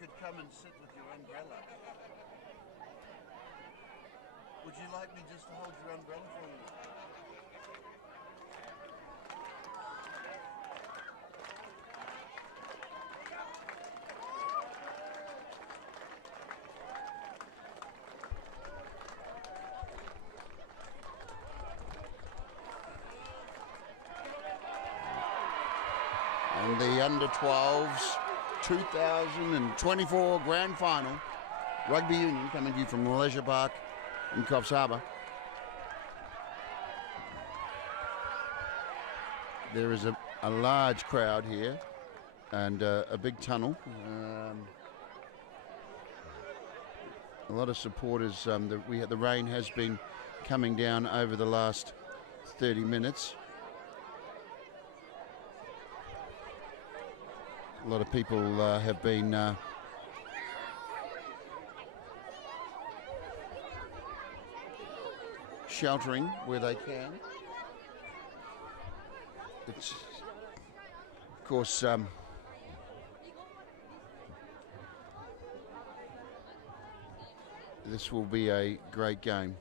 could come and sit with your umbrella. Would you like me just to hold your umbrella for you? And the under-12s 2024 Grand Final. Rugby Union coming to you from Leisure Park in Coffs Harbour. There is a large crowd here and a big tunnel. A lot of supporters. The rain has been coming down over the last 30 minutes. A lot of people have been sheltering where they can. It's, of course, this will be a great game.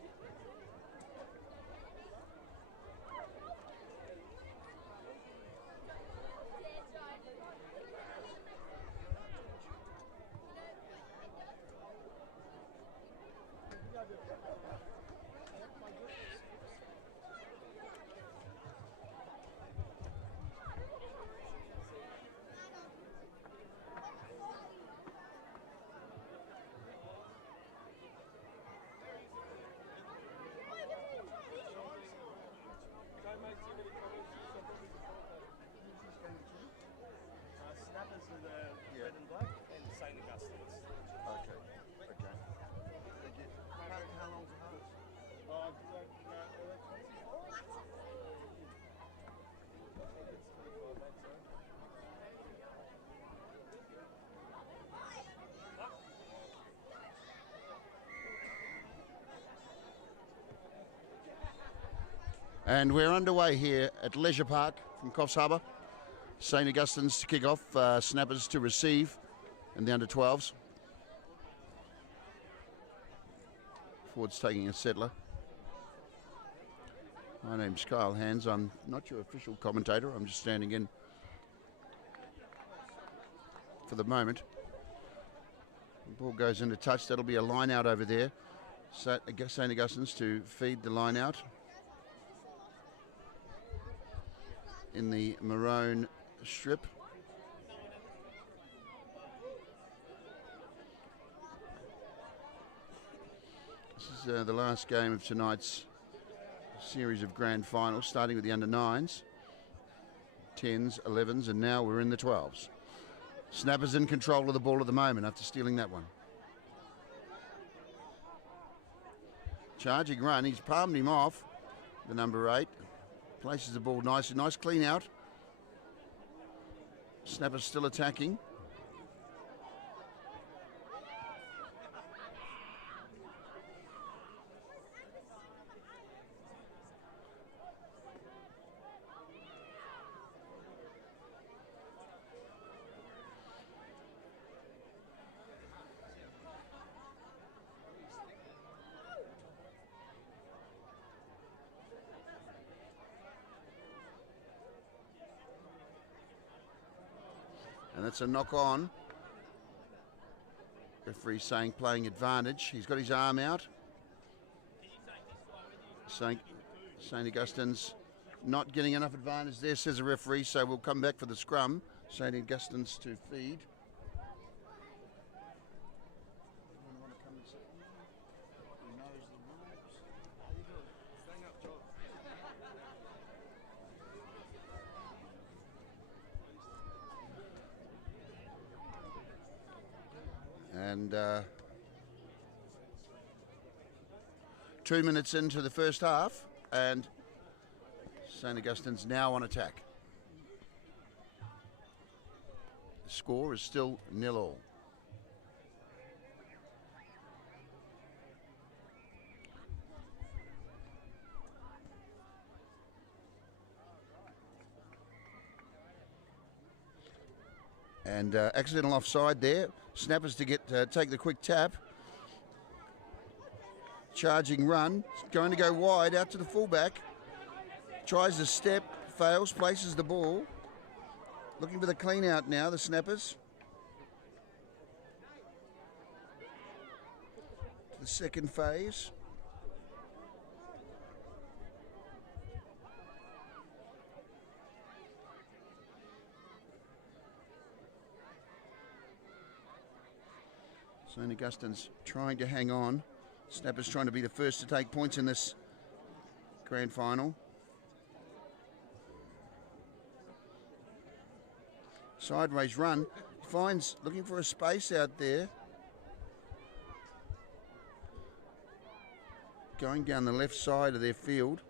Snappers are the red and black and St. Augustines. Okay. How long's the hose? And we're underway here at Leisure Park from Coffs Harbour. St. Augustine's to kick off, Snappers to receive, and the under-12s. Ford's taking a settler. My name's Kyle Hands. I'm not your official commentator. I'm just standing in for the moment. The ball goes into touch. That'll be a line out over there. St. Augustine's to feed the line out in the maroon strip. This is the last game of tonight's series of grand finals, starting with the under-9s, 10s, 11s, and now we're in the 12s. Snappers in control of the ball at the moment after stealing that one. Charging run, he's palmed him off, the number 8. Places the ball nicely, nice clean out. Snappers still attacking. And that's a knock on. Referee saying playing advantage. He's got his arm out. St. Augustine's not getting enough advantage there, says the referee, so we'll come back for the scrum. St. Augustine's to feed. And 2 minutes into the first half, and St. Augustine's now on attack. The score is still 0-0. And accidental offside there. Snappers to get take the quick tap. Charging run. Going to go wide out to the fullback. Tries to step. Fails. Places the ball. Looking for the clean out now, the Snappers. The second phase. St. Augustine's trying to hang on. Snappers trying to be the first to take points in this grand final. Sideways run. Finds, looking for a space out there. Going down the left side of their field.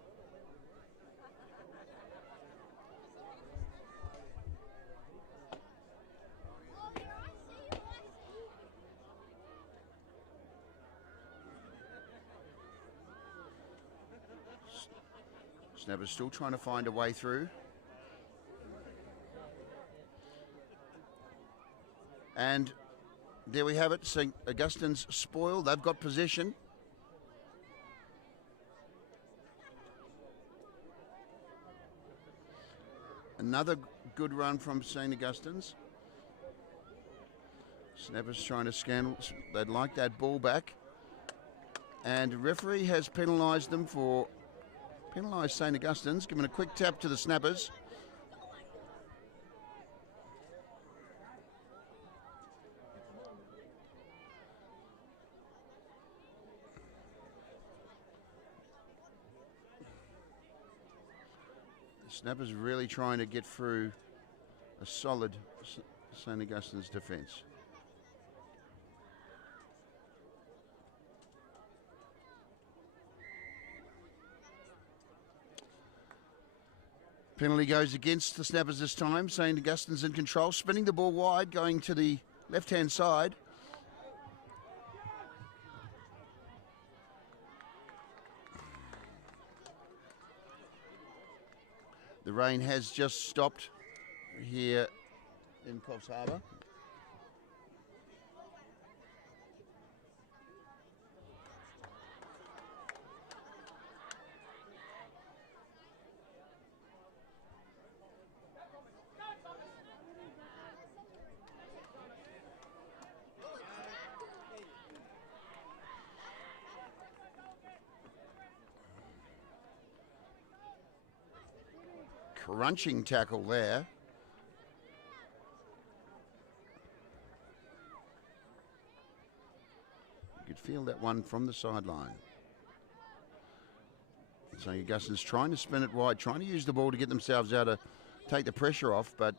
Snappers still trying to find a way through. And there we have it. St. Augustine's spoil. They've got possession. Another good run from St. Augustine's. Snappers trying to scan. They'd like that ball back. And referee has penalised them for... Penalised St. Augustine's, giving a quick tap to the Snappers. The Snappers really trying to get through a solid St. Augustine's defence. Penalty goes against the Snappers this time. St. Augustine's in control, spinning the ball wide, going to the left-hand side. The rain has just stopped here in Coffs Harbour. Crunching tackle there. You could feel that one from the sideline. So Augustine's trying to spin it wide, trying to use the ball to get themselves out of, take the pressure off, but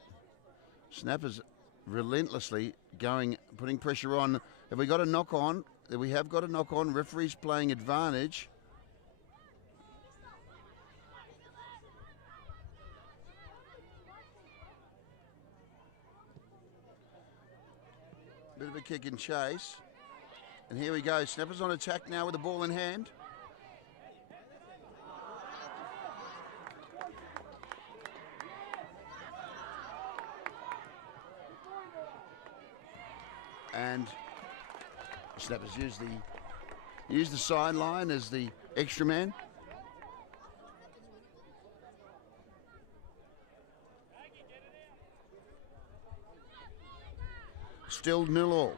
Snappers relentlessly going, putting pressure on. Have we got a knock on? We have got a knock on. Referee's playing advantage. Bit of a kick and chase. And here we go. Snappers on attack now with the ball in hand. And Snappers use the sideline as the extra man. Still 0-0.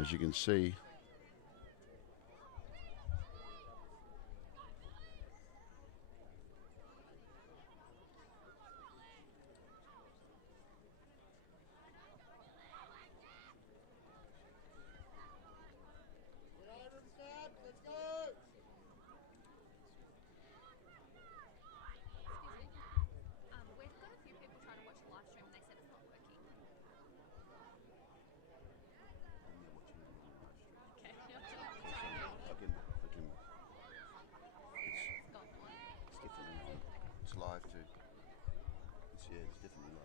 As you can see, it's live too. Yeah, it's definitely live.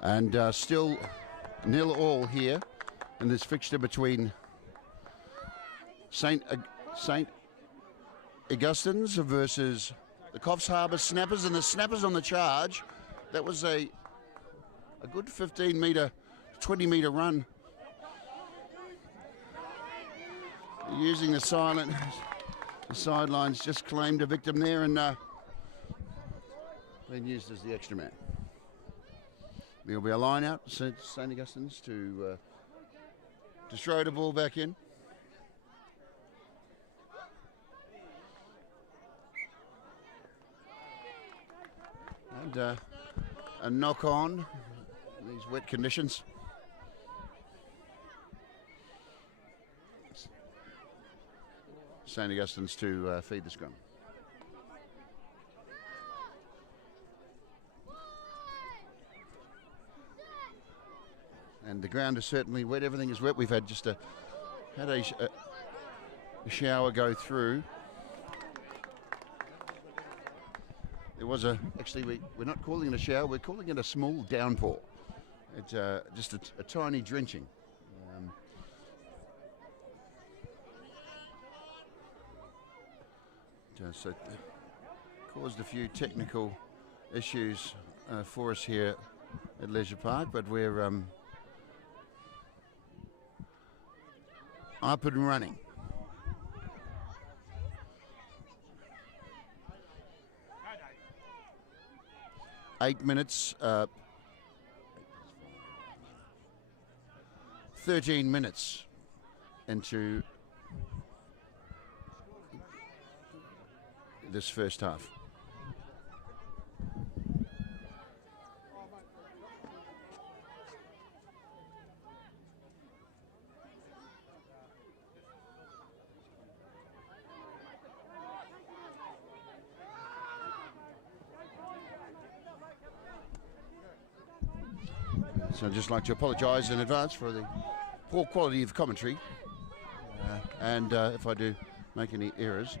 And still 0-0 here in this fixture between St. Augustines versus the Coffs Harbour Snappers, and the Snappers on the charge. That was a good 15 metre, 20 metre run. Using the sidelines just claimed a victim there and been used as the extra man. There'll be a line out, St. Augustines to throw the ball back in. And a knock on these wet conditions. St. Augustines to feed the scrum. And the ground is certainly wet. Everything is wet. We've had just a shower go through. There was actually we're not calling it a shower. We're calling it a small downpour. It's just a tiny drenching. So caused a few technical issues for us here at Leisure Park, but we're up and running. Eight minutes, 13 minutes into this first half. So I'd just like to apologise in advance for the poor quality of commentary, and if I do make any errors.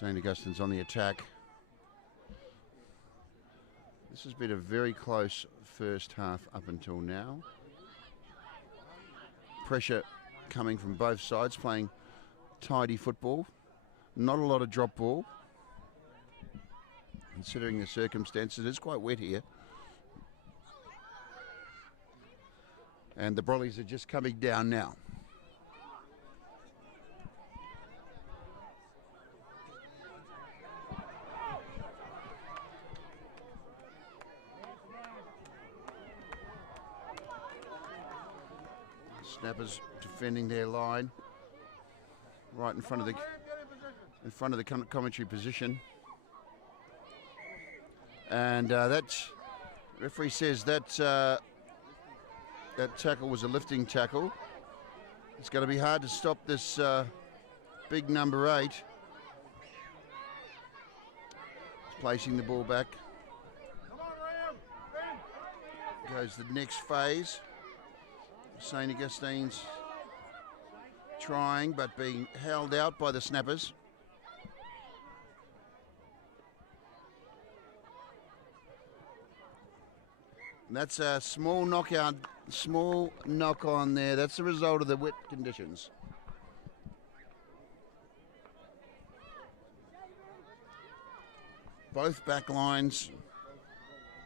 St. Augustine's on the attack. This has been a very close first half up until now. Pressure coming from both sides, playing tidy football. Not a lot of drop ball. Considering the circumstances, it's quite wet here. And the Brollies are just coming down now. Snappers defending their line right in front of the commentary position, and that referee says that that tackle was a lifting tackle. It's going to be hard to stop this big number 8. It's placing the ball back. Goes the next phase. St. Augustine's trying, but being held out by the snappers. And that's a small knockout, small knock on there. That's the result of the wet conditions. Both back lines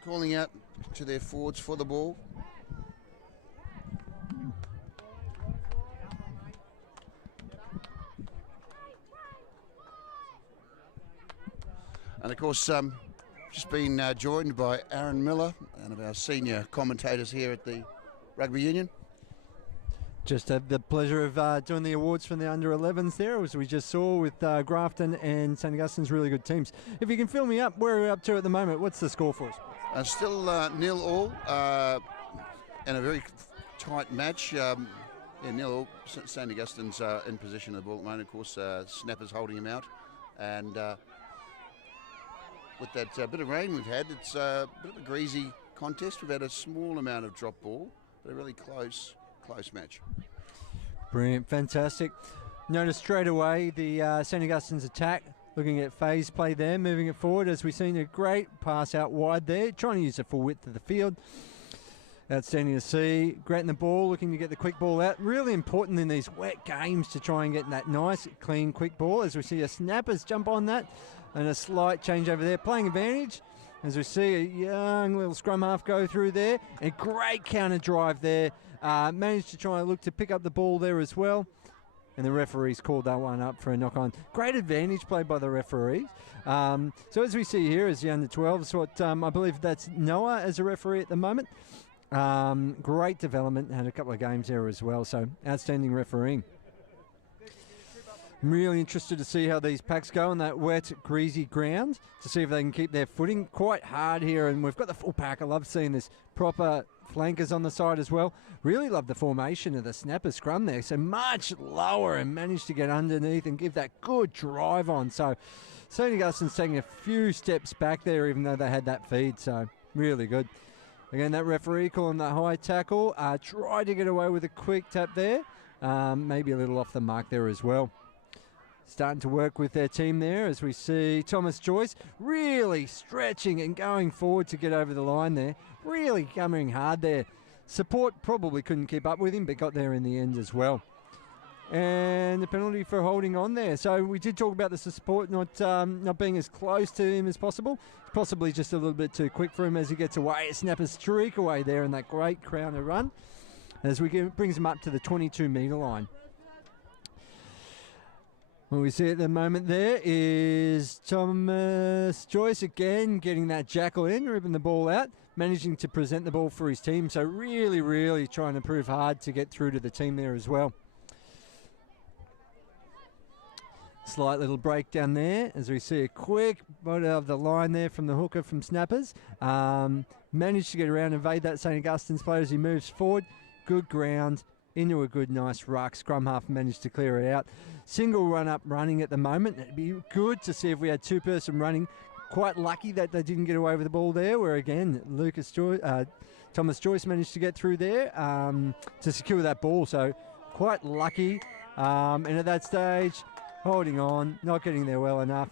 calling out to their forwards for the ball. And of course, just been joined by Aaron Miller, one of our senior commentators here at the Rugby Union. Just had the pleasure of doing the awards from the under-11s there, as we just saw with Grafton and St. Augustine's, really good teams. If you can fill me up, where are we up to at the moment? What's the score for us? Still 0-0, and a very tight match. Yeah, 0-0. St. Augustine's in possession of the ball at the moment. Of course, Snappers holding him out, and with that bit of rain we've had, it's a bit of a greasy contest. We've had a small amount of drop ball, but a really close match. Brilliant, fantastic. Notice straight away the St. Augustine's attack, looking at phase play there, moving it forward as we've seen a great pass out wide there, trying to use the full width of the field. Outstanding to see. Granting the ball, looking to get the quick ball out. Really important in these wet games to try and get that nice, clean, quick ball, as we see a Snappers jump on that. And a slight change over there, playing advantage, as we see a young little scrum half go through there. A great counter drive there. Managed to try and look to pick up the ball there as well. And the referees called that one up for a knock-on. Great advantage played by the referees. So as we see here, as the under-12s, what I believe that's Noah as a referee at the moment. Great development, had a couple of games there as well. So outstanding refereeing. I'm really interested to see how these packs go on that wet, greasy ground, to see if they can keep their footing. Quite hard here, and we've got the full pack. I love seeing this proper flankers on the side as well. Really love the formation of the snapper scrum there. So much lower, and managed to get underneath and give that good drive on. So St. Augustine's taking a few steps back there, even though they had that feed. So really good. Again, that referee calling that high tackle. Tried to get away with a quick tap there. Maybe a little off the mark there as well. starting to work with their team there as we see Thomas Joyce really stretching and going forward to get over the line there. Really coming hard there. Support probably couldn't keep up with him, but got there in the end as well. And the penalty for holding on there. So we did talk about the support not being as close to him as possible. Possibly just a little bit too quick for him as he gets away. A snapper streak away there in that great Crowner run as brings him up to the 22-metre line. What we see at the moment there is Thomas Joyce again getting that jackal in, ripping the ball out, managing to present the ball for his team. So really, really trying to prove hard to get through to the team there as well. Slight little breakdown there as we see a quick body of the line there from the hooker from Snappers. Managed to get around and evade that St. Augustine's player as he moves forward. Good ground into a good, nice ruck. Scrum half managed to clear it out. Single run up running at the moment. It'd be good to see if we had two-person running. Quite lucky that they didn't get away with the ball there, where again, Thomas Joyce managed to get through there to secure that ball. So quite lucky. And at that stage, holding on, not getting there well enough.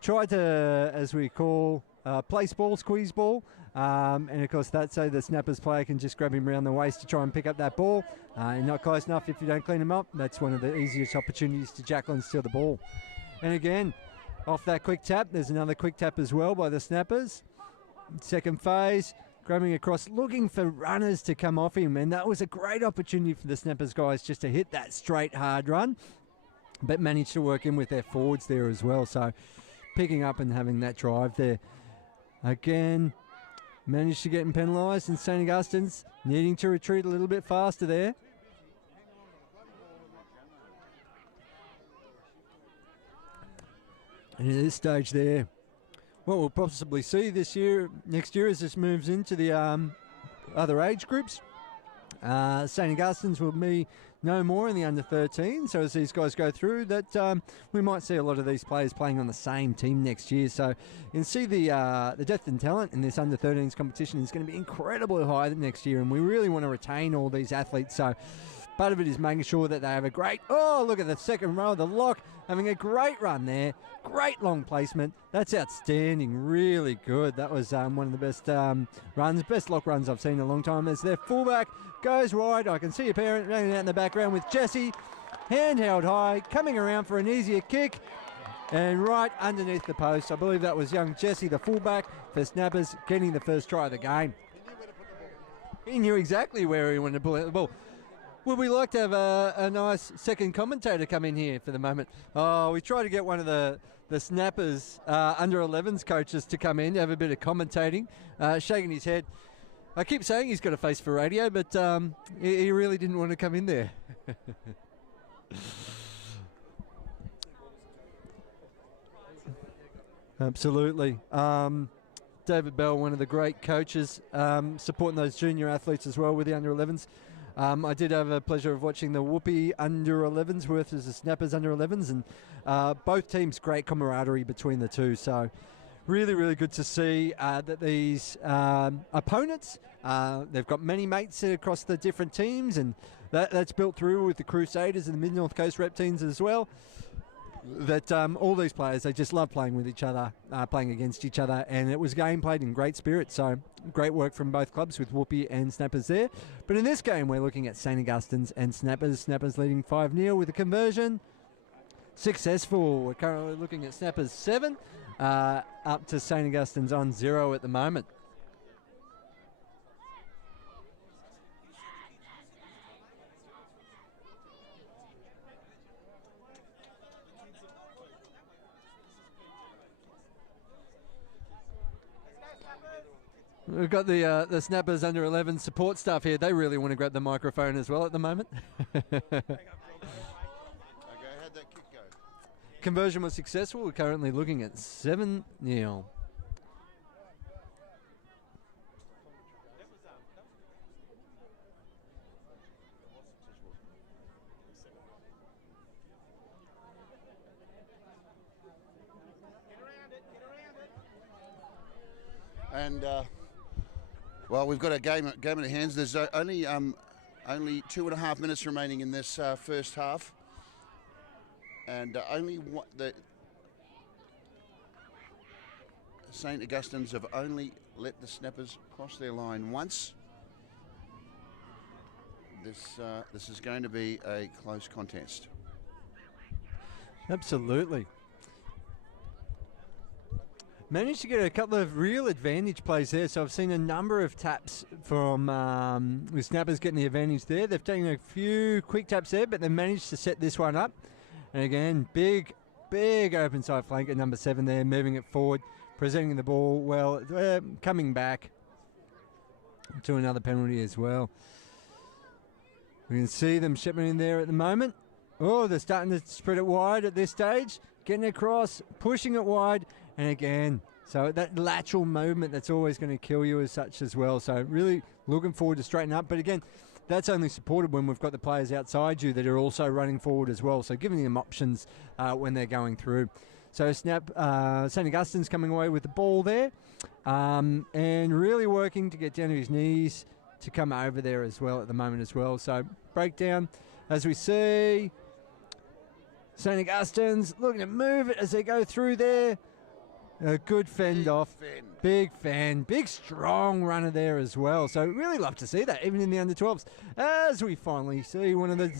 Tried to, as we call, place ball, squeeze ball. And of course, that's so the Snappers player can just grab him around the waist to try and pick up that ball. And not close enough if you don't clean him up. That's one of the easiest opportunities to jackal and steal the ball. And again, off that quick tap, there's another quick tap as well by the Snappers. Second phase, grabbing across, looking for runners to come off him. And that was a great opportunity for the Snappers guys just to hit that straight, hard run. But managed to work in with their forwards there as well. So picking up and having that drive there. Again, managed to get him penalised, and St. Augustine's needing to retreat a little bit faster there. And at this stage there, what we'll possibly see next year as this moves into the other age groups, St. Augustine's will be no more in the under-13, so as these guys go through, that we might see a lot of these players playing on the same team next year. So you can see the depth and talent in this under-13s competition is going to be incredibly high next year, and we really want to retain all these athletes. So part of it is making sure that they have a great, look at the second row, the lock, having a great run there, great long placement. That's outstanding, really good. That was one of the best best lock runs I've seen in a long time. As their fullback goes wide, I can see a parent running out in the background with Jesse, hand held high, coming around for an easier kick, and right underneath the post. I believe that was young Jesse, the fullback for Snappers, getting the first try of the game. He knew exactly where he wanted to pull out the ball. Would we like to have a nice second commentator come in here for the moment? Oh, we tried to get one of the Snappers under-11s coaches to come in, have a bit of commentating, shaking his head. I keep saying he's got a face for radio, but he really didn't want to come in there. Absolutely. David Bell, one of the great coaches, supporting those junior athletes as well with the under-11s. I did have a pleasure of watching the Whoopie under-11s versus the Snappers under-11s, and both teams, great camaraderie between the two. So really, really good to see that these opponents, they've got many mates across the different teams, and that's built through with the Crusaders and the Mid-North Coast Rep teams as well. That all these players, they just love playing with each other, playing against each other, and it was a game played in great spirit. So great work from both clubs with Whoopie and Snappers there. But in this game, we're looking at St. Augustine's and Snappers. Snappers leading 5-0 with a conversion. Successful. We're currently looking at Snappers 7, up to St. Augustine's on 0 at the moment. We've got the Snappers under-11 support staff here. They really want to grab the microphone as well at the moment. Okay, how'd that kick go? Conversion was successful. We're currently looking at 7-0. And well, we've got a game in the hands. There's only 2.5 minutes remaining in this first half. and the St. Augustines have only let the snappers cross their line once. This is going to be a close contest. Absolutely. Managed to get a couple of real advantage plays there. So I've seen a number of taps from the snappers getting the advantage there. They've taken a few quick taps there, but they managed to set this one up. And again, big open side flank at number 7 there, moving it forward, presenting the ball well, coming back to another penalty as well. We can see them shipping in there at the moment. Oh, they're starting to spread it wide at this stage, getting across, pushing it wide. And again, so that lateral movement that's always going to kill you as such as well. So really looking forward to straighten up. But again, that's only supported when we've got the players outside you that are also running forward as well. So giving them options when they're going through. So St. Augustine's coming away with the ball there and really working to get down to his knees to come over there as well at the moment as well. So breakdown as we see. St. Augustine's looking to move it as they go through there. A good fend off. Big fan. Big strong runner there as well. So really love to see that, even in the under-12s. As we finally see one of the...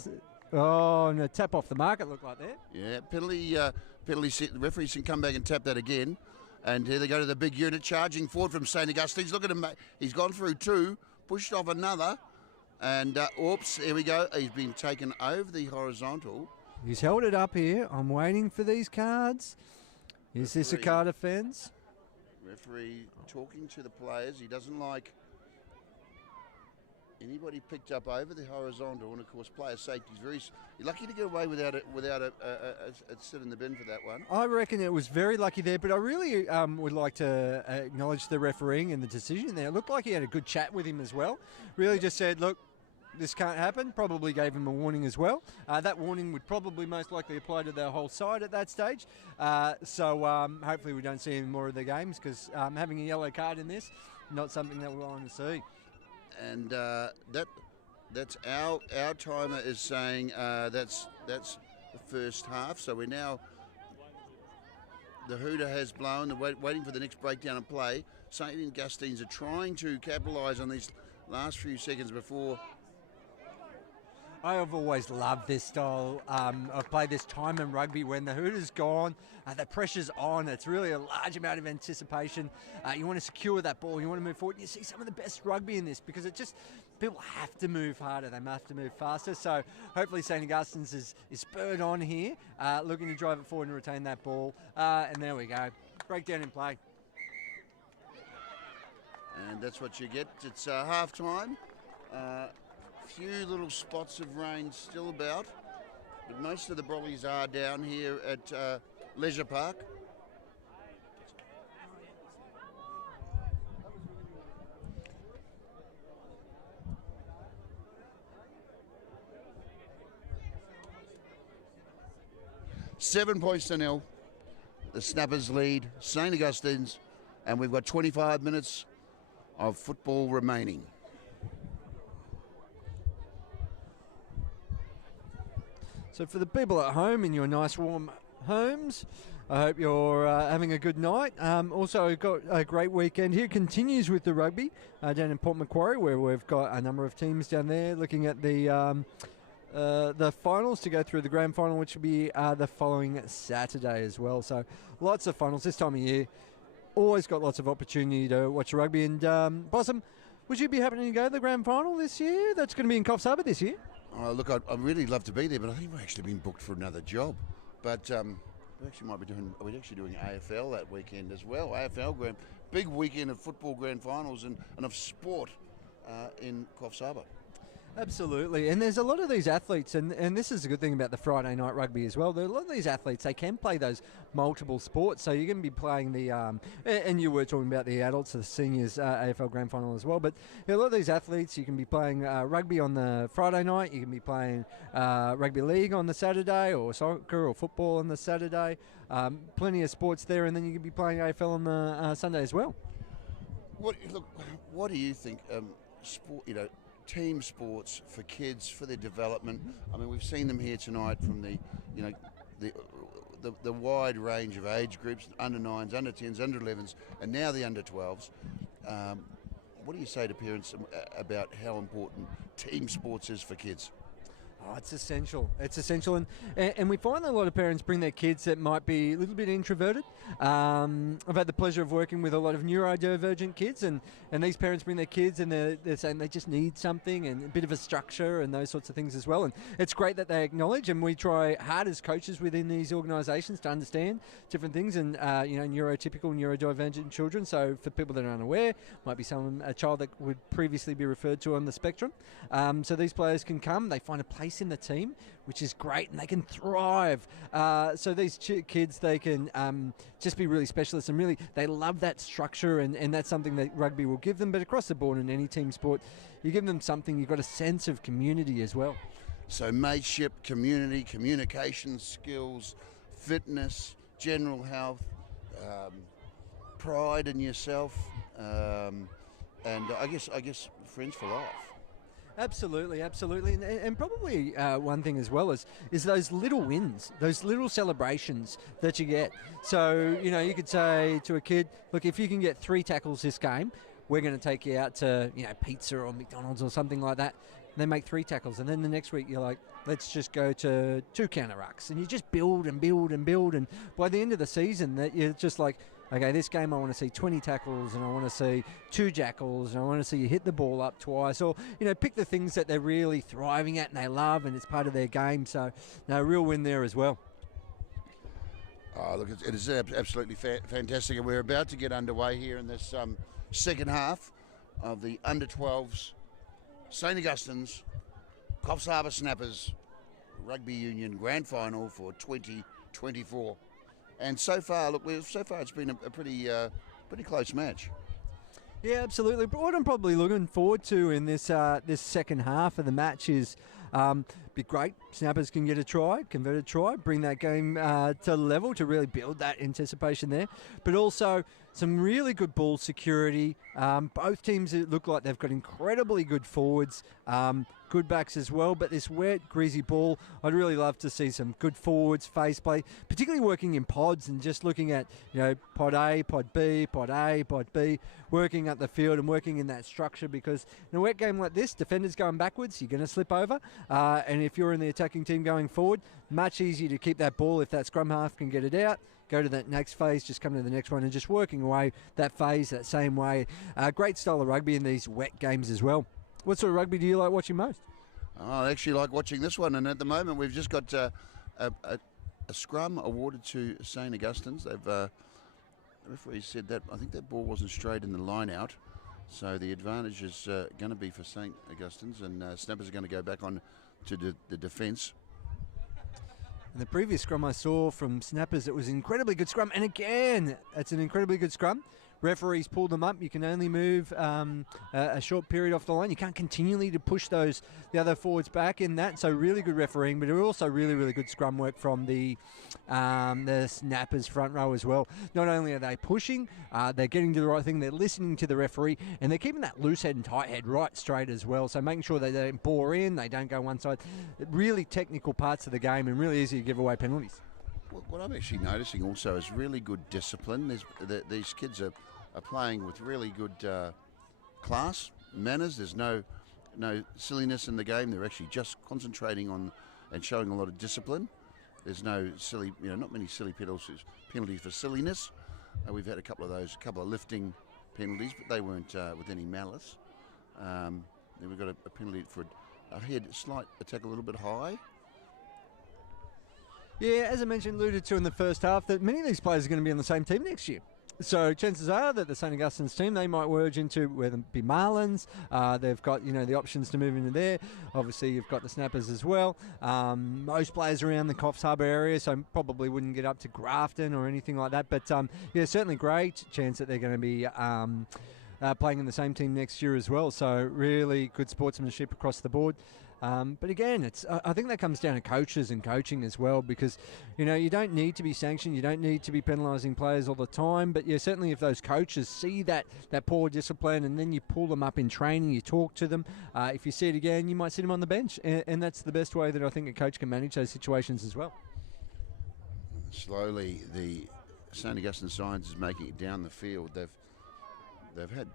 Oh, and a tap off the mark, it looked like there. Yeah, penalty set. The referees can come back and tap that again. And here they go to the big unit, charging forward from St. Augustine's. Look at him. He's gone through 2, pushed off another. And, oops, here we go. He's been taken over the horizontal. He's held it up here. I'm waiting for these cards. Is this a card offence? Referee talking to the players. He doesn't like anybody picked up over the horizontal, and of course, player safety is you're lucky to get away without a sit in the bin for that one. I reckon it was very lucky there, but I really would like to acknowledge the refereeing and the decision there. It looked like he had a good chat with him as well. Really just said, look, this can't happen. Probably gave him a warning as well. That warning would probably most likely apply to the whole side at that stage. So hopefully we don't see any more of the games, because having a yellow card in this, not something that we want to see. And that's our timer is saying that's the first half. So we're now, the hooter has blown. They're waiting for the next breakdown of play. St. Augustines are trying to capitalise on these last few seconds before. I have always loved this style of play, this time in rugby when the hooter's gone, the pressure's on. It's really a large amount of anticipation. You want to secure that ball. You want to move forward. You see some of the best rugby in this, because it just, people have to move harder. They have to move faster. So hopefully St. Augustine's is spurred on here, looking to drive it forward and retain that ball. And there we go. Breakdown in play. And that's what you get. It's half time. Few little spots of rain still about, but most of the brollies are down here at Leisure Park. Seven points to 0. The Snappers lead St. Augustine's, and we've got 25 minutes of football remaining. So for the people at home in your nice warm homes, I hope you're having a good night. Also got a great weekend here. Continues with the rugby down in Port Macquarie, where we've got a number of teams down there looking at the finals to go through the grand final, which will be the following Saturday as well. So lots of finals this time of year. Always got lots of opportunity to watch rugby. And Possum, would you be happening to go to the grand final this year? That's going to be in Coffs Harbour this year. Oh, look, I'd really love to be there, but I think we've actually been booked for another job. But we actually might be doing AFL that weekend as well. AFL big weekend of football grand finals and of sport in Coffs Harbour. Absolutely, and there's a lot of these athletes, and this is a good thing about the Friday night rugby as well. There are a lot of these athletes, they can play those multiple sports, so you're going to be playing the, and you were talking about the adults, the seniors AFL Grand Final as well, but a lot of these athletes, you can be playing rugby on the Friday night, you can be playing rugby league on the Saturday, or soccer or football on the Saturday, plenty of sports there, and then you can be playing AFL on the Sunday as well. What do you think, sport, team sports for kids, for their development? I mean, we've seen them here tonight from the, the wide range of age groups, under 9s, under 10s, under 11s, and now the under 12s. What do you say to parents about how important team sports is for kids? Oh, it's essential. It's essential. And we find that a lot of parents bring their kids that might be a little bit introverted. I've had the pleasure of working with a lot of neurodivergent kids, and these parents bring their kids and they're saying they just need something and a bit of a structure and those sorts of things as well. And it's great that they acknowledge, and we try hard as coaches within these organisations to understand different things and, neurotypical, neurodivergent children. So for people that are unaware, might be a child that would previously be referred to on the spectrum. So these players can come, they find a place in the team, which is great, and they can thrive. So these kids, they can just be really specialists, and really they love that structure, and that's something that rugby will give them. But across the board in any team sport, you give them something, you've got a sense of community as well. So mateship, community, communication skills, fitness, general health, pride in yourself, and I guess friends for life. Absolutely, absolutely. And probably one thing as well is those little wins, those little celebrations that you get. So, you could say to a kid, look, if you can get 3 tackles this game, we're going to take you out to, pizza or McDonald's or something like that. And they make 3 tackles. And then the next week you're like, let's just go to 2 counter rucks. And you just build and build and build. And by the end of the season, that you're just like, okay, this game I want to see 20 tackles, and I want to see 2 jackals, and I want to see you hit the ball up twice, or, pick the things that they're really thriving at and they love and it's part of their game. So, no, real win there as well. Oh, look, it is absolutely fantastic, and we're about to get underway here in this second half of the under-12s St Augustine's Coffs Harbour Snappers Rugby Union Grand Final for 2024. And so far, it's been a pretty close match. Yeah, absolutely. But what I'm probably looking forward to in this second half of the match is be great. Snappers can get a try, convert a try, bring that game to level to really build that anticipation there. But also some really good ball security. Both teams look like they've got incredibly good forwards. Good backs as well, but this wet, greasy ball, I'd really love to see some good forwards, face play, particularly working in pods and just looking at, pod A, pod B, pod A, pod B, working up the field and working in that structure, because in a wet game like this, defenders going backwards, you're going to slip over, and if you're in the attacking team going forward, much easier to keep that ball if that scrum half can get it out. Go to that next phase, just come to the next one and just working away that phase that same way. Great style of rugby in these wet games as well. What sort of rugby do you like watching most? I actually like watching this one, and at the moment we've just got a scrum awarded to St Augustine's. The referee said that I think that ball wasn't straight in the line out, so the advantage is going to be for St Augustine's, and Snappers are going to go back on to the defence. In the previous scrum I saw from Snappers, it was an incredibly good scrum, and again, it's an incredibly good scrum. Referees pull them up. You can only move a short period off the line. You can't continually to push the other forwards back in that. So really good refereeing, but also really, really good scrum work from the Snappers front row as well. Not only are they pushing, they're getting to the right thing. They're listening to the referee, and they're keeping that loose head and tight head right straight as well. So making sure they don't bore in, they don't go one side. Really technical parts of the game, and really easy to give away penalties. What I'm actually noticing also is really good discipline. These kids are playing with really good class, manners. There's no silliness in the game. They're actually just concentrating on and showing a lot of discipline. There's no silly, not many silly penalties for silliness. We've had a couple of lifting penalties, but they weren't with any malice. Then we've got a penalty for a head slight attack a little bit high. Yeah, as I mentioned, alluded to in the first half, that many of these players are going to be on the same team next year. So chances are that the St Augustine's team, they might merge into whether it be Marlins. They've got, the options to move into there. Obviously, you've got the Snappers as well. Most players around the Coffs Harbour area, so probably wouldn't get up to Grafton or anything like that. But, certainly great chance that they're going to be playing in the same team next year as well. So really good sportsmanship across the board. But again, I think that comes down to coaches and coaching as well, because, you don't need to be sanctioned, you don't need to be penalising players all the time, but certainly if those coaches see that poor discipline and then you pull them up in training, you talk to them, if you see it again, you might sit them on the bench, and that's the best way that I think a coach can manage those situations as well. Slowly, the St Augustine Science is making it down the field. They've had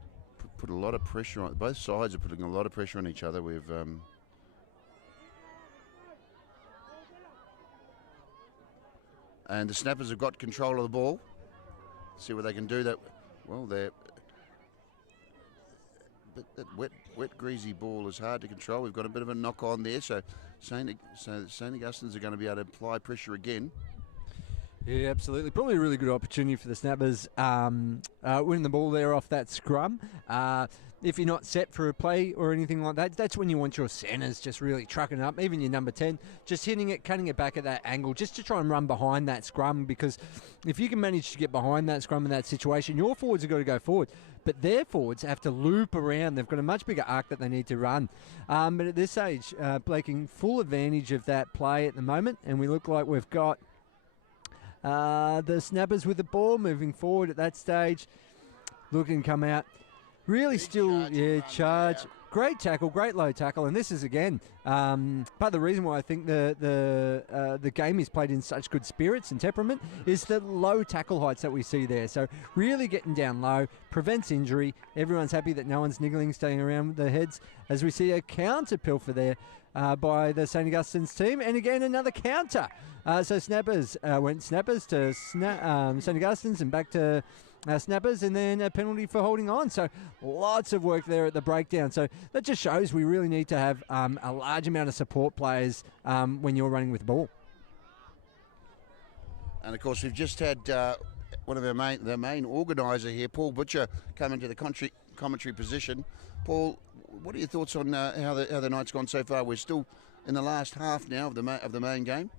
put a lot of pressure on. Both sides are putting a lot of pressure on each other. We've and the Snappers have got control of the ball. See what they can do. That well, but that wet, greasy ball is hard to control. We've got a bit of a knock on there, so St Augustine's are going to be able to apply pressure again. Yeah, absolutely. Probably a really good opportunity for the Snappers winning the ball there off that scrum. If you're not set for a play or anything like that, that's when you want your centres just really trucking up, even your number 10, just hitting it, cutting it back at that angle, just to try and run behind that scrum, because if you can manage to get behind that scrum in that situation, your forwards have got to go forward. But their forwards have to loop around. They've got a much bigger arc that they need to run. But at this stage, taking full advantage of that play at the moment, and we look like we've got the Snappers with the ball moving forward at that stage, looking to come out. Really still, charge. Great tackle, great low tackle, and this is again part of the reason why I think the game is played in such good spirits and temperament is the low tackle heights that we see there. So really getting down low prevents injury. Everyone's happy that no one's niggling, staying around with their heads, as we see a counter pilfer there by the St Augustine's team, and again another counter. So Snappers went Snappers to St Augustine's and back to Snappers, and then a penalty for holding on. So lots of work there at the breakdown. So that just shows we really need to have a large amount of support players when you're running with the ball. And of course, we've just had one of the main organiser here, Paul Butcher, come into the commentary position. Paul, what are your thoughts on how the night's gone so far? We're still in the last half now of the main game.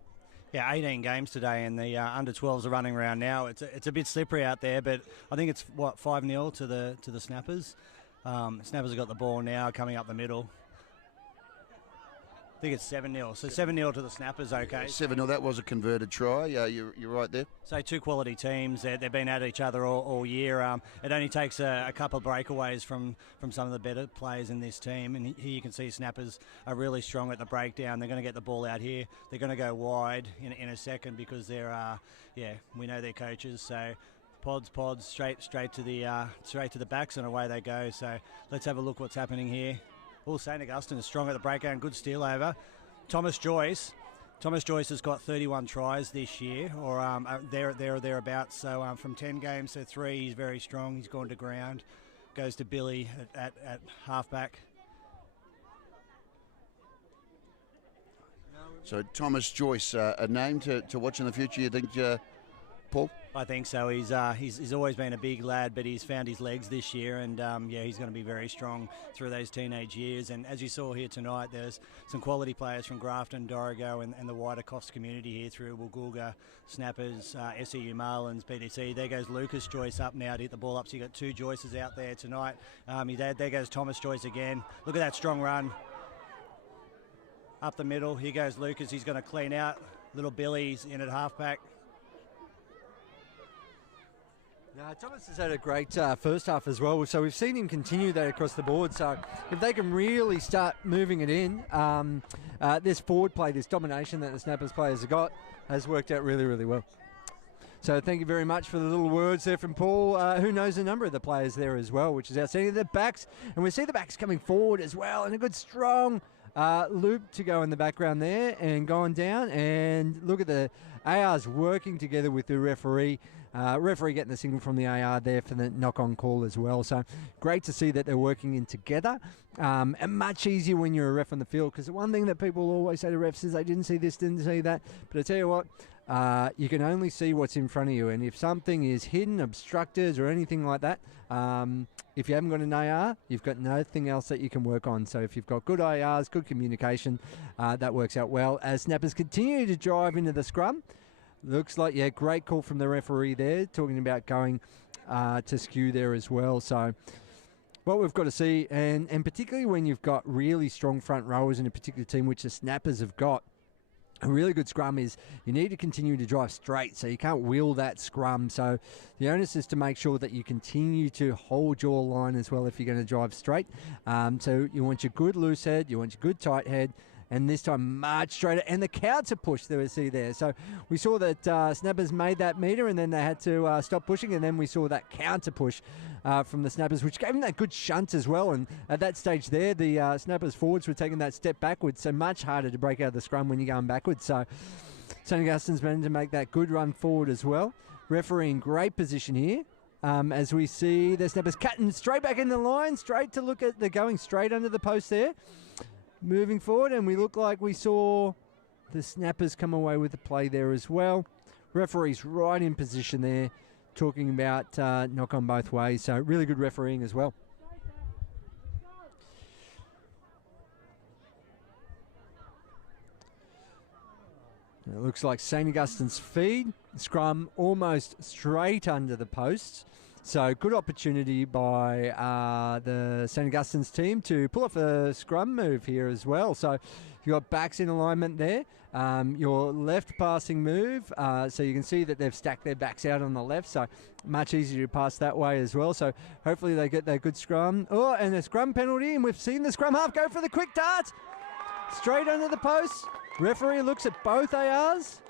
Yeah, 18 games today, and the under-12s are running around now. It's a bit slippery out there, but I think it's 5-0 to the Snappers. Snappers have got the ball now, coming up the middle. I think it's 7-0. So 7-0 to the Snappers, okay. 7-0, that was a converted try. You're right there. So two quality teams. They've been at each other all year. It only takes a couple of breakaways from some of the better players in this team. And here you can see Snappers are really strong at the breakdown. They're going to get the ball out here. They're going to go wide in a second because we know their coaches. So pods, straight to the backs, and away they go. So let's have a look what's happening here. St Augustine is strong at the breakdown. Good steal over. Thomas Joyce has got 31 tries this year, or thereabouts. So from 10 games to 3, he's very strong. He's gone to ground. Goes to Billy at halfback. So Thomas Joyce, a name to watch in the future, you think, Paul? I think so. He's always been a big lad, but he's found his legs this year, and he's going to be very strong through those teenage years. And as you saw here tonight, there's some quality players from Grafton, Dorrigo, and the wider Coffs community here through Woolgoolga, Snappers, SEU Marlins, BDC. There goes Lucas Joyce up now to hit the ball up. So you got two Joyces out there tonight. There goes Thomas Joyce again. Look at that strong run. Up the middle, here goes Lucas. He's going to clean out. Little Billy's in at halfback. Thomas has had a great first half as well, so we've seen him continue that across the board. So if they can really start moving it in, this forward play, this domination that the Snappers players have got, has worked out really, really well. So thank you very much for the little words there from Paul, who knows a number of the players there as well, which is outstanding. The backs, and we see the backs coming forward as well, and a good strong loop to go in the background there, and going down, and look at the ARs working together with the referee. Referee getting the signal from the AR there for the knock-on call as well. So great to see that they're working in together. And much easier when you're a ref on the field, because the one thing that people always say to refs is they didn't see this, didn't see that. But I tell you what, you can only see what's in front of you. And if something is hidden, obstructed, or anything like that, if you haven't got an AR, you've got nothing else that you can work on. So if you've got good ARs, good communication, that works out well. As Snappers continue to drive into the scrum, looks like, great call from the referee there, talking about going to skew there as well. So what we've got to see, and particularly when you've got really strong front rowers in a particular team, which the Snappers have got, a really good scrum is you need to continue to drive straight, so you can't wheel that scrum. So the onus is to make sure that you continue to hold your line as well if you're going to drive straight. So you want your good loose head, you want your good tight head, and this time much straighter, and the counter push that we see there. So we saw that Snappers made that meter, and then they had to stop pushing, and then we saw that counter push from the Snappers, which gave them that good shunt as well. And at that stage there, the Snappers forwards were taking that step backwards, so much harder to break out of the scrum when you're going backwards. So St Augustine's managed to make that good run forward as well. Referee in great position here. As we see the Snappers cutting straight back in the line, straight to look at the going straight under the post there. Moving forward, and we look like we saw the Snappers come away with the play there as well. Referee's right in position there, talking about knock on both ways. So really good refereeing as well. It looks like St Augustine's feed. Scrum almost straight under the posts. So good opportunity by the St Augustine's team to pull off a scrum move here as well. So you've got backs in alignment there. Your left passing move. So you can see that they've stacked their backs out on the left. So much easier to pass that way as well. So hopefully they get that good scrum. Oh, and a scrum penalty. And we've seen the scrum half go for the quick dart. Straight under the post. Referee looks at both ARs.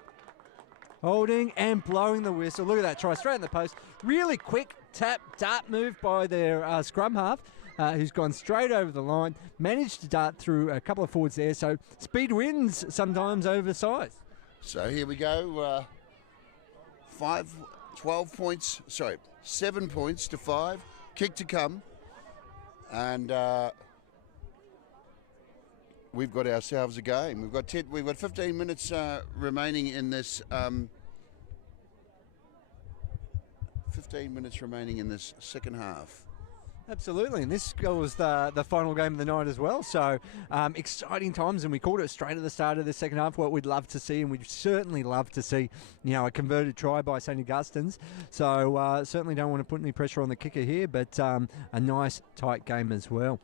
Holding and blowing the whistle. Look at that try straight in the post. Really quick tap dart move by their scrum half, who's gone straight over the line. Managed to dart through a couple of forwards there. So speed wins sometimes over size. So here we go. 7 points to 5. Kick to come. And we've got ourselves a game. We've got 15 minutes remaining in this. 15 minutes remaining in this second half. Absolutely, and this was the final game of the night as well. So exciting times, and we called it straight at the start of the second half. What we'd love to see, and we'd certainly love to see, a converted try by St Augustine's. So certainly don't want to put any pressure on the kicker here, but a nice tight game as well.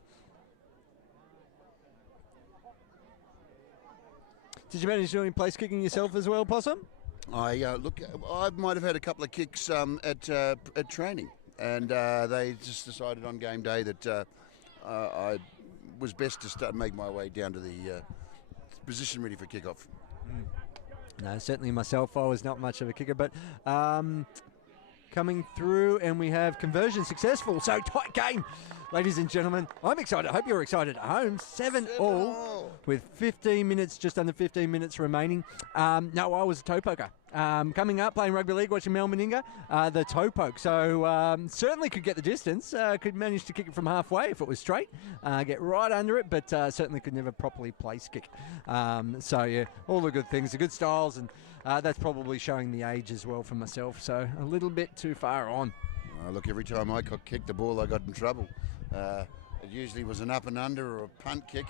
Did you manage to do any place kicking yourself as well, Possum? I might have had a couple of kicks at training, and they just decided on game day that I was best to make my way down to the position ready for kickoff. No, certainly myself, I was not much of a kicker, but coming through, and we have conversion successful. So tight game, ladies and gentlemen. I'm excited. I hope you're excited at home. 7-all with 15 minutes, just under 15 minutes remaining. No, I was a toe poker. Coming up, playing rugby league, watching Mel Meninga, the toe poke. So certainly could get the distance, could manage to kick it from halfway if it was straight, get right under it, but certainly could never properly place kick. So yeah, all the good things, the good styles, and that's probably showing the age as well for myself. So a little bit too far on. Look, every time I kicked the ball, I got in trouble. It usually was an up and under or a punt kick.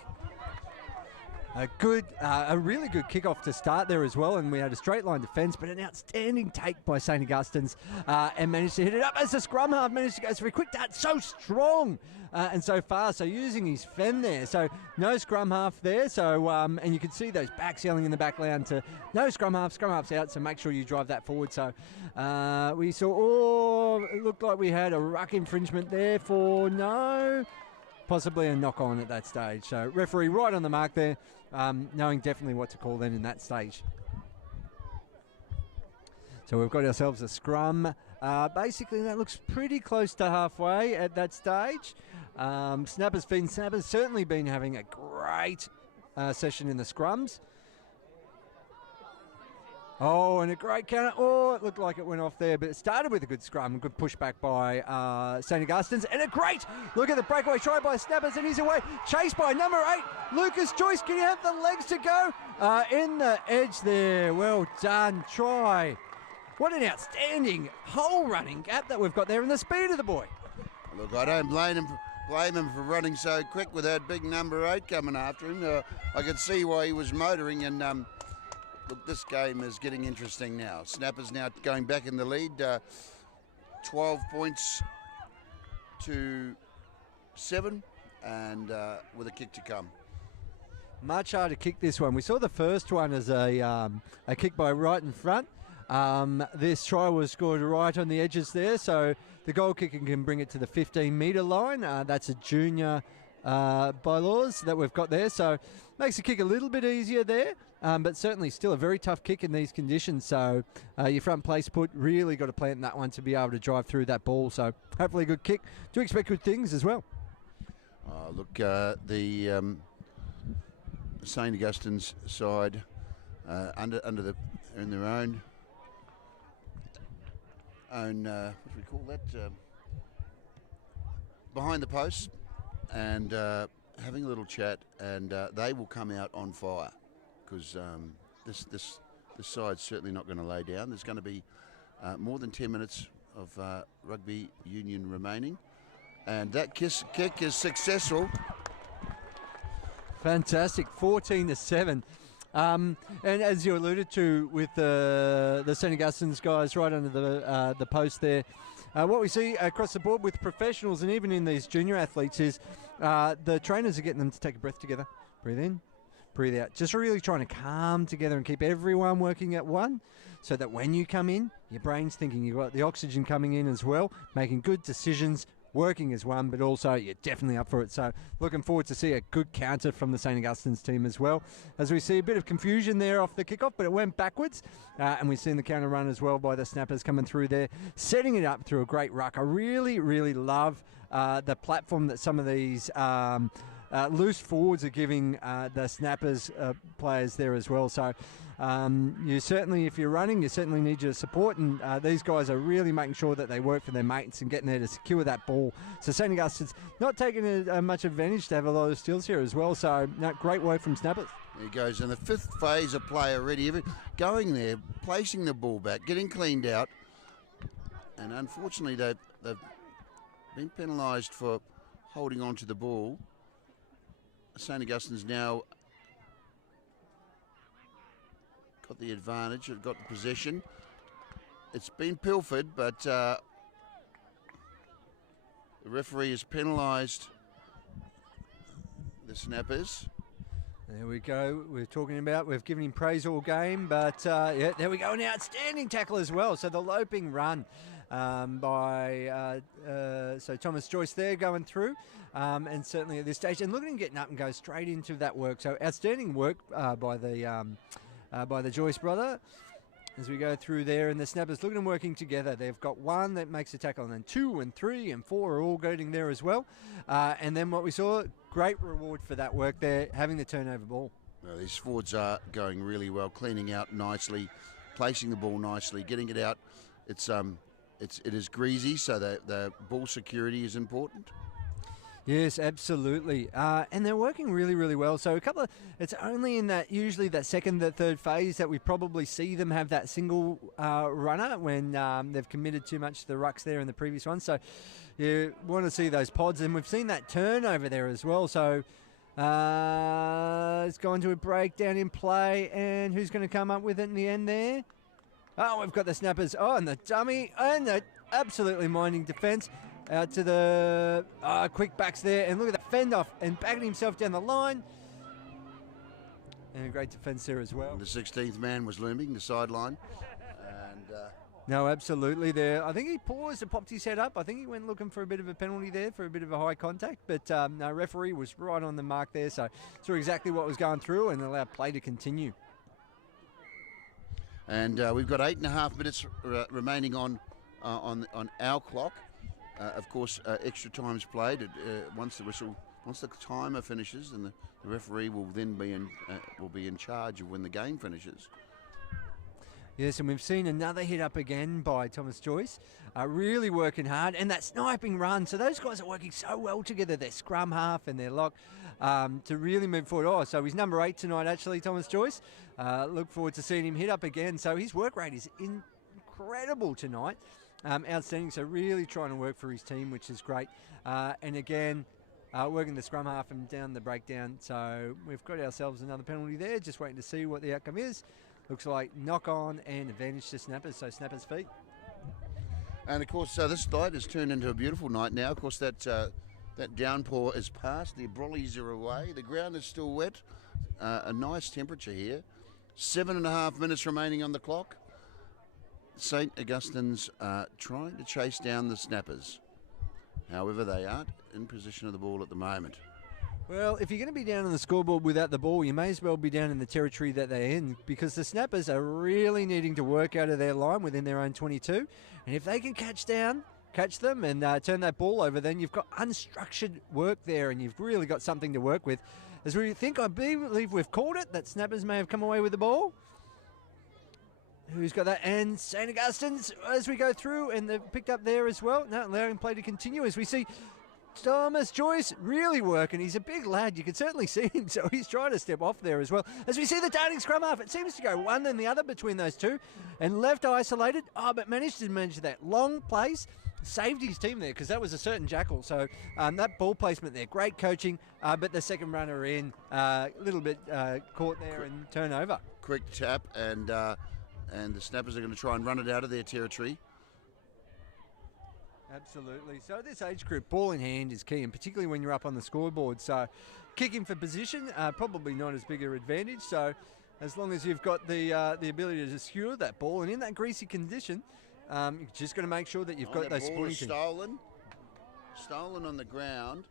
A really good kickoff to start there as well, and we had a straight line defence, but an outstanding take by St Augustine's, and managed to hit it up as the scrum half managed to go through a quick dart, so strong and so fast. So using his fen there, so no scrum half there. So and you can see those backs yelling in the back line to no scrum half's out. So make sure you drive that forward. So we saw, it looked like we had a ruck infringement there for no. Possibly a knock-on at that stage. So referee right on the mark there, knowing definitely what to call then in that stage. So we've got ourselves a scrum. Basically, that looks pretty close to halfway at that stage. Snappers certainly been having a great session in the scrums. Oh, and a great counter. Oh, it looked like it went off there, but it started with a good scrum, a good pushback by St Augustine's, and a great look at the breakaway try by Snappers, and he's away. Chased by number 8, Lucas Joyce. Can you have the legs to go? In the edge there. Well done. Try. What an outstanding hole running gap that we've got there, and the speed of the boy. Look, I don't blame him for running so quick with that big number 8 coming after him. I could see why he was motoring, and look, this game is getting interesting now. Snappers now going back in the lead, 12 points to 7, and with a kick to come. Much harder kick this one. We saw the first one as a kick by right in front. This try was scored right on the edges there, so the goal kicker can bring it to the 15-metre line. That's a junior bylaws that we've got there. So makes the kick a little bit easier there, but certainly still a very tough kick in these conditions. So your front place put really got to plant that one to be able to drive through that ball. So hopefully a good kick. Do expect good things as well. Look, the St. Augustine's side in their own what do we call that? Behind the posts, and having a little chat, and they will come out on fire because this side's certainly not going to lay down. There's going to be more than 10 minutes of rugby union remaining, and that kick is successful. Fantastic, 14-7. And as you alluded to with the St. Augustine's guys right under the post there, what we see across the board with professionals and even in these junior athletes is the trainers are getting them to take a breath together. Breathe in, breathe out. Just really trying to calm together and keep everyone working at one so that when you come in, your brain's thinking you've got the oxygen coming in as well, making good decisions, working as one, but also you're definitely up for it. So looking forward to see a good counter from the St. Augustine's team as well. As we see a bit of confusion there off the kickoff, but it went backwards. And we've seen the counter run as well by the snappers coming through there, setting it up through a great ruck. I really, really love the platform that some of these loose forwards are giving the snappers players there as well. So you certainly, if you're running, you certainly need your support, and these guys are really making sure that they work for their mates and getting there to secure that ball. So St. Augustine's not taking much advantage to have a lot of steals here as well. So great work from snappers. There he goes in the fifth phase of play already, going there, placing the ball back, getting cleaned out, and unfortunately they've been penalised for holding on to the ball. St. Augustine's now got the advantage, have got the possession. It's been pilfered, but the referee has penalised the snappers. There we go. We've given him praise all game, but yeah, there we go. An outstanding tackle as well. So the loping run by Thomas Joyce there going through, and certainly at this stage, and look at him getting up and go straight into that work. So outstanding work by the Joyce brother. As we go through there, and the snappers, look at them working together. They've got one that makes a tackle, and then 2 and 3 and 4 are all going there as well. And then what we saw, great reward for that work there, having the turnover ball. Well, these forwards are going really well, cleaning out nicely, placing the ball nicely, getting it out. It is greasy, so the ball security is important. Yes, absolutely. And they're working really, really well. So it's only in usually that second, that third phase that we probably see them have that single runner when they've committed too much to the rucks there in the previous one. So you want to see those pods, and we've seen that turnover there as well. So it's gone to a breakdown in play, and who's going to come up with it in the end there? Oh, we've got the snappers. Oh, and the dummy, and the absolutely minding defence. Out to the quick backs there, and look at the fend off and backing himself down the line. And a great defence there as well. And the 16th man was looming, the sideline. And no, absolutely there. I think he paused and popped his head up. I think he went looking for a bit of a penalty there, for a bit of a high contact. But no, referee was right on the mark there, so saw exactly what was going through and allowed play to continue. And we've got 8.5 minutes remaining on our clock. Of course, extra time's played once the timer finishes, and the referee will then be in charge of when the game finishes. Yes, and we've seen another hit up again by Thomas Joyce, really working hard, and that sniping run. So those guys are working so well together, their scrum half and their lock, to really move forward. Oh, so he's number 8 tonight, actually, Thomas Joyce. Look forward to seeing him hit up again. So his work rate is incredible tonight. Outstanding, so really trying to work for his team, which is great. And again, working the scrum half and down the breakdown. So we've got ourselves another penalty there, just waiting to see what the outcome is. Looks like knock on and advantage to snappers, so snappers' feet. And of course, this night has turned into a beautiful night now. Of course, that downpour is past, the brollies are away, the ground is still wet, a nice temperature here. 7.5 minutes remaining on the clock. St. Augustine's trying to chase down the snappers. However, they aren't in possession of the ball at the moment. Well, if you're going to be down on the scoreboard without the ball, you may as well be down in the territory that they're in, because the Snappers are really needing to work out of their line within their own 22. And if they can catch them and turn that ball over, then you've got unstructured work there, and you've really got something to work with. As we think, I believe we've called it, that Snappers may have come away with the ball. Who's got that? And St. Augustine's as we go through, and they've picked up there as well. Now allowing play to continue as we see Thomas Joyce really working. He's a big lad. You can certainly see him, so he's trying to step off there as well. As we see the darting scrum half, it seems to go one and the other between those two. And left isolated, but managed to manage that long place. Saved his team there because that was a certain jackal. So that ball placement there, great coaching, but the second runner in, a little bit caught there and turnover. Quick tap, and the Snappers are going to try and run it out of their territory. Absolutely. So this age group, ball in hand is key, and particularly when you're up on the scoreboard. So kicking for position, probably not as big an advantage. So as long as you've got the ability to secure that ball, and in that greasy condition, you're just going to make sure that you've got those ball sporting. Stolen on the ground.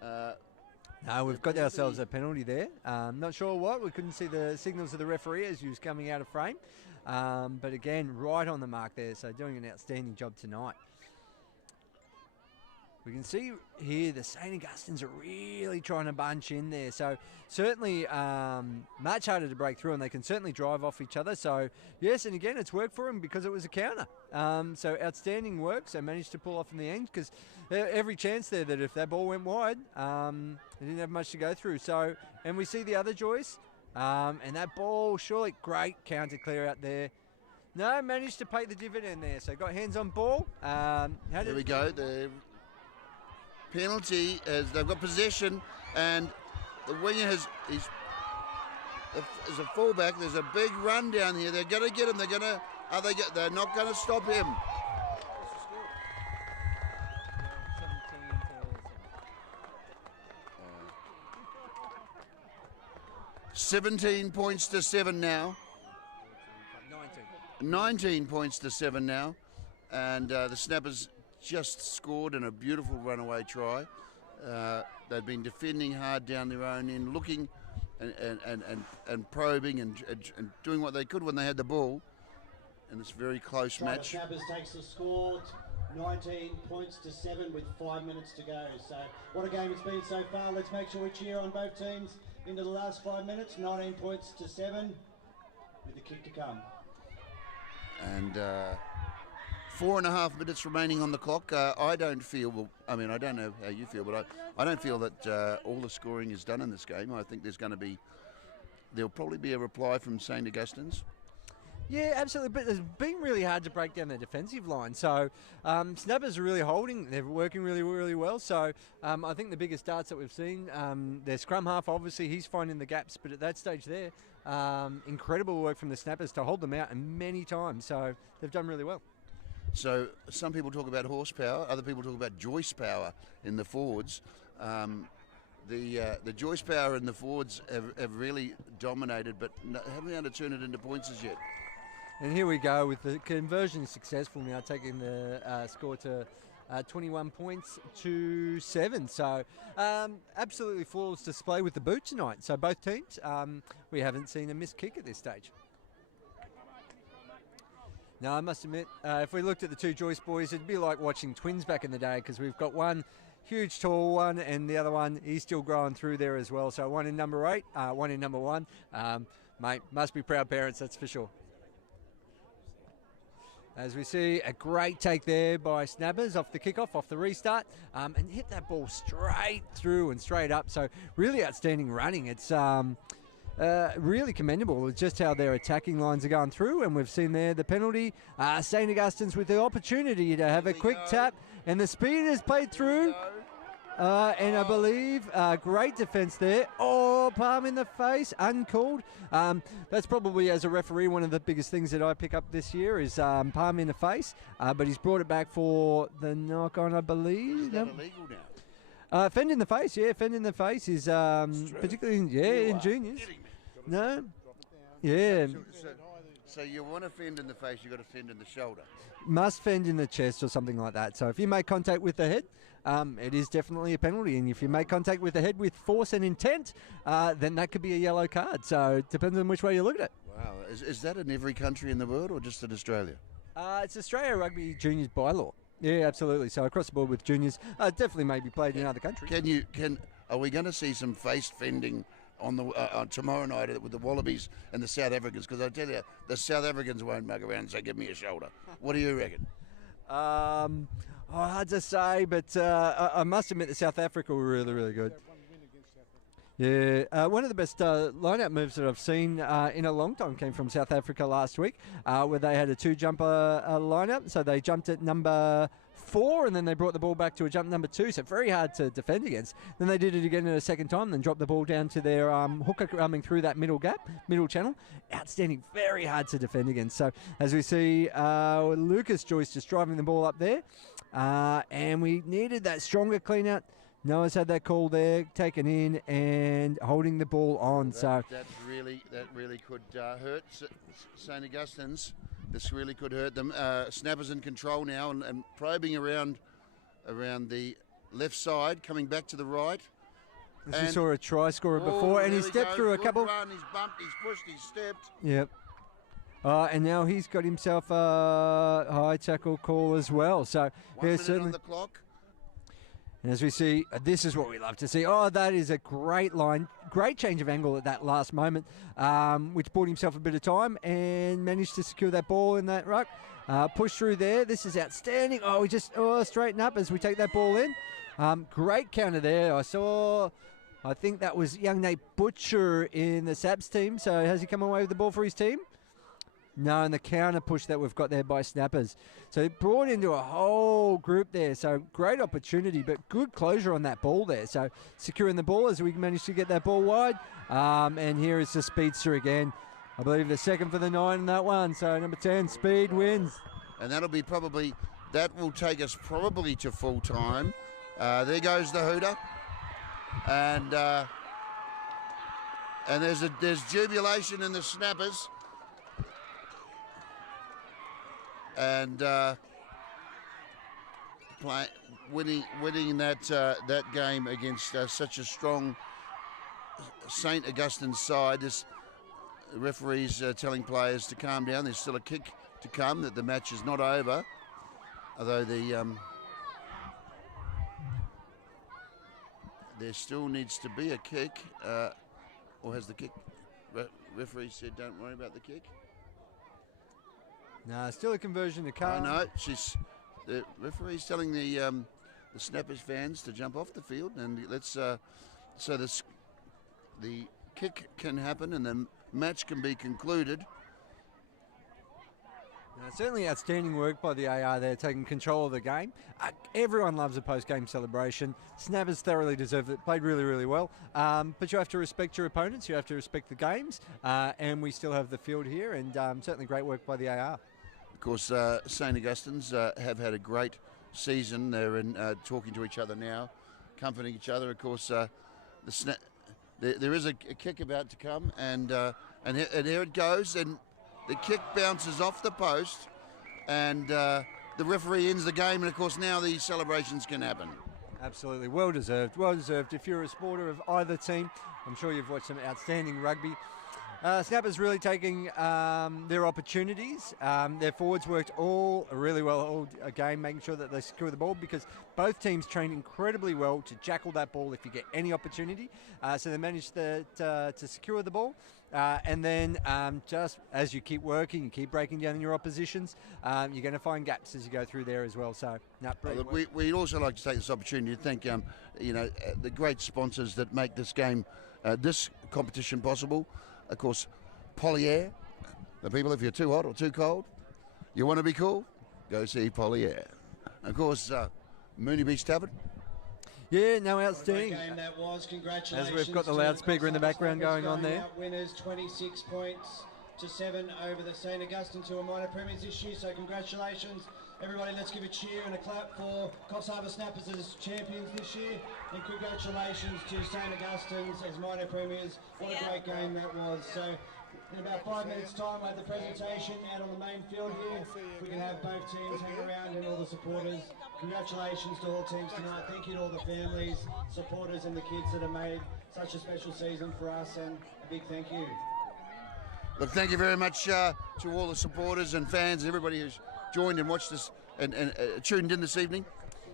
No, we've got ourselves a penalty there. Not sure what. We couldn't see the signals of the referee as he was coming out of frame. But again, right on the mark there. So doing an outstanding job tonight. We can see here the St. Augustines are really trying to bunch in there. So certainly much harder to break through, and they can certainly drive off each other. So yes, and again, it's worked for them because it was a counter. So outstanding work. So managed to pull off in the end, because every chance there that if that ball went wide, they didn't have much to go through. So, and we see the other Joyce, and that ball, surely great counter clear out there. No, managed to pay the dividend there. So got hands on ball. Here we go. The penalty as they've got possession, and the winger there's a fullback. There's a big run down here. They're going to get him. They're not going to stop him. 17 points to 7 now. 19 points to 7 now, and the Snappers just scored in a beautiful runaway try. They'd been defending hard down their own end, looking and probing and doing what they could when they had the ball in this very close match. Snappers takes the score, 19 points to 7 with 5 minutes to go. So what a game it's been so far. Let's make sure we cheer on both teams into the last 5 minutes. 19 points to 7 with the kick to come. And 4.5 minutes remaining on the clock. I don't feel, well, I mean, I don't know how you feel, but I don't feel that all the scoring is done in this game. I think there'll probably be a reply from St. Augustine's. Yeah, absolutely. But it's been really hard to break down their defensive line. So Snappers are really holding. They're working really, really well. So I think the biggest darts that we've seen, their scrum half, obviously, he's finding the gaps. But at that stage there, incredible work from the Snappers to hold them out and many times. So they've done really well. So some people talk about horsepower. Other people talk about Joyce power in the forwards. The Joyce power in the forwards have really dominated, but haven't been able to turn it into points as yet. And here we go with the conversion successful now, taking the score to 21 points to 7. So absolutely flawless display with the boot tonight. So both teams, we haven't seen a missed kick at this stage. Now, I must admit, if we looked at the two Joyce boys, it'd be like watching twins back in the day, because we've got one huge tall one and the other one, he's still growing through there as well. So one in number 8, one in number 1. Mate, must be proud parents, that's for sure. As we see a great take there by Snappers off the kickoff, off the restart, and hit that ball straight through and straight up. So really outstanding running. It's really commendable just how their attacking lines are going through, and we've seen there the penalty. St. Augustine's with the opportunity to have a quick tap, and the speed is played through. And I believe great defence there. Oh, palm in the face, uncalled. That's probably, as a referee, one of the biggest things that I pick up this year is palm in the face. But he's brought it back for the knock on, I believe. Is that illegal now? Fend in the face, yeah. Fend in the face is particularly in juniors. No, yeah. So you want to fend in the face, you've got to fend in the shoulder. Must fend in the chest or something like that. So if you make contact with the head, it is definitely a penalty. And if you make contact with the head with force and intent, then that could be a yellow card. So it depends on which way you look at it. Wow. Is that in every country in the world or just in Australia? It's Australia Rugby Juniors bylaw. Yeah, absolutely. So across the board with juniors, definitely may be played in other countries. Are we going to see some face fending on tomorrow night with the Wallabies and the South Africans? Because I tell you, the South Africans won't mug around and say, "Give me a shoulder." What do you reckon? Hard to say, but I must admit that South Africa were really, really good. Yeah, one of the best line-out moves that I've seen in a long time came from South Africa last week, where they had a two-jumper line-up. So they jumped at number 4, and then they brought the ball back to a jump number 2. So very hard to defend against. Then they did it again a second time, then dropped the ball down to their hooker coming through that middle channel. Outstanding, very hard to defend against. So as we see, Lucas Joyce just driving the ball up there, and we needed that stronger clean-out. Noah's had that call there, taken in and holding the ball on. That really could hurt St. Augustine's. This really could hurt them. Snappers in control now and probing around the left side, coming back to the right. We saw a try scorer before, and he stepped through a couple. Run, he's bumped, he's pushed, he's stepped. Yep. And now he's got himself a high tackle call as well. So 1 minute on the clock. And as we see, this is what we love to see. Oh, that is a great line. Great change of angle at that last moment, which bought himself a bit of time and managed to secure that ball in that ruck. Push through there. This is outstanding. Oh, we just straighten up as we take that ball in. Great counter there. I think that was young Nate Butcher in the Saps team. So has he come away with the ball for his team? No, and the counter push that we've got there by Snappers. So it brought into a whole group there. So great opportunity, but good closure on that ball there. So securing the ball as we managed to get that ball wide. And here is the speedster again. I believe the second for the 9 in that one. So number 10, Speed wins. And that will take us probably to full time. There goes the hooter. And there's jubilation in the Snappers. And winning that game against such a strong St. Augustine's side. This referee's telling players to calm down. There's still a kick to come. That the match is not over, although there still needs to be a kick. Or has the kick? Referee said, "Don't worry about the kick." No, still a conversion to come. I know. The referee's telling the Snappers fans to jump off the field, and the kick can happen and the match can be concluded. Certainly outstanding work by the AR there, taking control of the game. Everyone loves a post-game celebration. Snappers thoroughly deserved it, played really, really well. But you have to respect your opponents, you have to respect the games, and we still have the field here, and certainly great work by the AR. Of course, St. Augustine's have had a great season. They're talking to each other now, comforting each other. Of course, there is a kick about to come, and here it goes, and the kick bounces off the post, and the referee ends the game, and of course now the celebrations can happen. Absolutely, well deserved, well deserved. If you're a supporter of either team, I'm sure you've watched some outstanding rugby. Snappers really taking their opportunities. Their forwards worked really well all game, making sure that they secure the ball, because both teams trained incredibly well to jackal that ball if you get any opportunity. So they managed to secure the ball. And then just as you keep working, you keep breaking down your oppositions, you're going to find gaps as you go through there as well. So, we'd also like to take this opportunity to thank the great sponsors that make this game, this competition possible. Of course, Polyair, the people, if you're too hot or too cold, you want to be cool, go see Polyair. Of course, Mooney Beach Tavern. Yeah, no, outstanding. What a game that was. Congratulations. As we've got the loudspeaker in the background going on there. Winners 26 points to 7 over the St. Augustines, who are minor premiers this year. So congratulations. Everybody, let's give a cheer and a clap for Coffs Harbour Snappers as champions this year. And congratulations to St. Augustines as minor premiers. What a great game that was. So In about 5 minutes' time, we'll have the presentation out on the main field here. If we can have both teams hang around and all the supporters. Congratulations to all teams tonight. Thank you to all the families, supporters and the kids that have made such a special season for us, and a big thank you. Look, thank you very much to all the supporters and fans, everybody who's joined and watched us and tuned in this evening.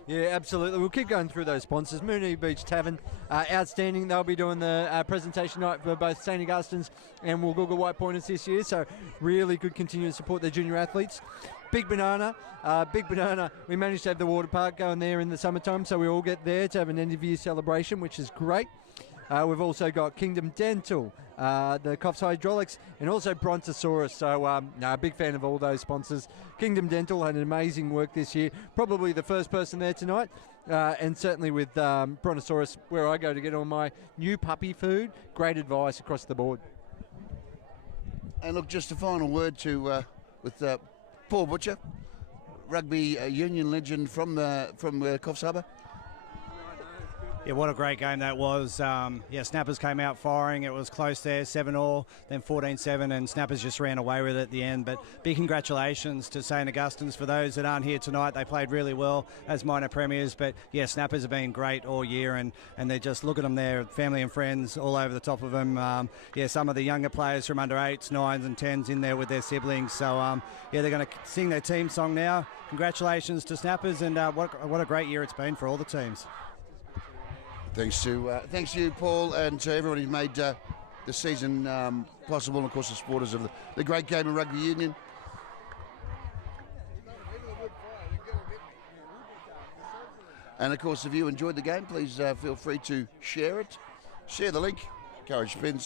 Yeah, absolutely. We'll keep going through those sponsors. Moonee Beach Tavern, outstanding. They'll be doing the presentation night for both St. Augustines and Woolgoolga White Pointers this year, so really good continue to support their junior athletes. Big Banana, we managed to have the water park going there in the summertime, so we all get there to have an end of year celebration, which is great. We've also got Kingdom Dental, the Coffs Hydraulics, and also Brontosaurus. So, a big fan of all those sponsors. Kingdom Dental had an amazing work this year. Probably the first person there tonight. And certainly with Brontosaurus, where I go to get all my new puppy food. Great advice across the board. And look, just a final word with Paul Butcher, rugby union legend from Coffs Harbour. Yeah, what a great game that was. Snappers came out firing. It was close there, 7-all, then 14-7, and Snappers just ran away with it at the end. But big congratulations to St. Augustines. For those that aren't here tonight, they played really well as minor premiers. But, yeah, Snappers have been great all year, and they're just, look at them there, family and friends all over the top of them. Some of the younger players from under 8s, 9s and 10s in there with their siblings. So, they're going to sing their team song now. Congratulations to Snappers, and what a great year it's been for all the teams. Thanks to you, Paul, and to everybody who made the season possible, and of course the supporters of the great game of rugby union. And of course, if you enjoyed the game, please feel free to share it. Share the link. Encourage friends